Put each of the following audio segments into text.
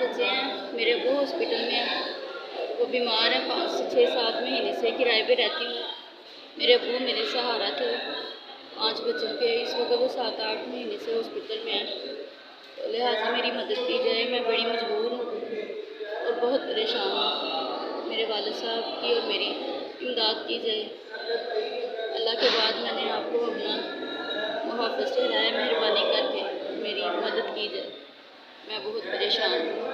बच्चे हैं, मेरे अब्बू हॉस्पिटल में हैं, वो बीमार हैं। 5 से 6-7 महीने से किराए पे रहती हूँ। मेरे अब्बू मेरे सहारा थे 5 बच्चों के। इस वक्त वो 7-8 महीने से हॉस्पिटल में हैं, तो लिहाजा मेरी मदद की जाए। मैं बड़ी मजबूर हूँ और बहुत परेशान हूँ। मेरे वालिद साहब की और मेरी इमदाद की जाए। अल्लाह के बाद मैंने आपको अपना मुहाफ़िज़ ठहराया, मेहरबानी करके मेरी मदद की जाए। मैं बहुत परेशान हूँ।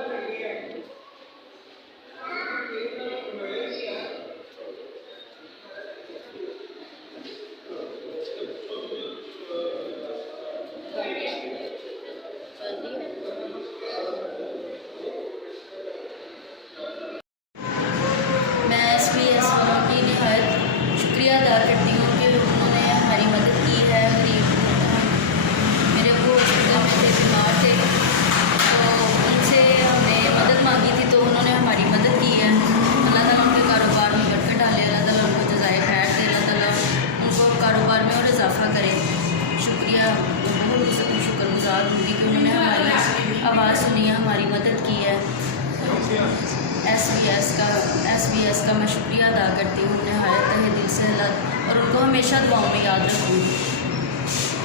मैं SBS वालों की निहायत शुक्रिया अदा करती हूँ कि उन्होंने हमारी मदद की है। मेरे अब्बू हॉस्पिटल में थे, बीमार थे, तो उनसे हमने मदद मांगी थी, तो उन्होंने हमारी मदद की है। अल्लाह ताला उनके कारोबार में बरकत डाले, अल्लाह ताला उनको जज़ाए खैर दे, अल्लाह ताला उनको कारोबार में और इजाफ़ा करे। शुक्रिया, बहुत शुक्रगुज़ार होंगी कि उन्होंने हमारी आवाज़ सुनी है, हमारी मदद की है। SBS का मैं शुक्रिया अदा करती हूँ नहायत तहे दिल से, और उनको हमेशा दुआओं में याद रखूँगी।